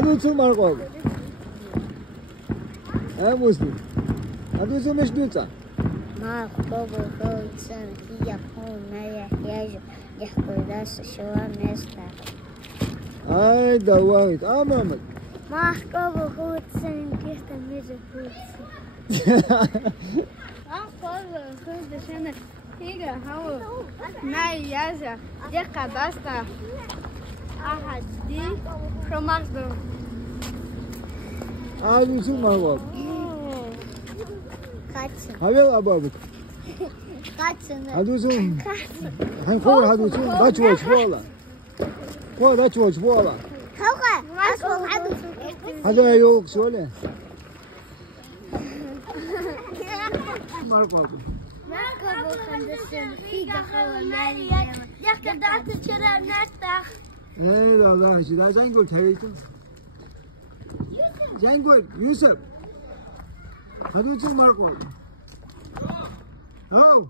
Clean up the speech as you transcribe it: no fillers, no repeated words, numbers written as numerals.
هذا شو مرقوب؟ مسلم هذا شو مش دوتا؟ مرقوب وكل سنة يقوم ما يحتاج يحكي راس شوام نستع. أي دوايت محمد. مرقوب وكل سنة كيف تميز كل سنة. مرقوب وكل سنة هيجا هو ناي يازا يكا باستا. أحد دي شماربو. هذا شو مرقوب؟ كاتسن. هذا أبوك. كاتسن. هذا شو؟ هنقول هذا شو؟ بتشوش ولا؟ هو بتشوش ولا؟ هذا يوك شوله. مرقوب. مرقوب خمسين فيجا هو مالي. يحكي دات الشراب نفتح. إيه لا شو ده جانقول تريتو. جانقول يوسف. هذا شو مرقوب؟ أو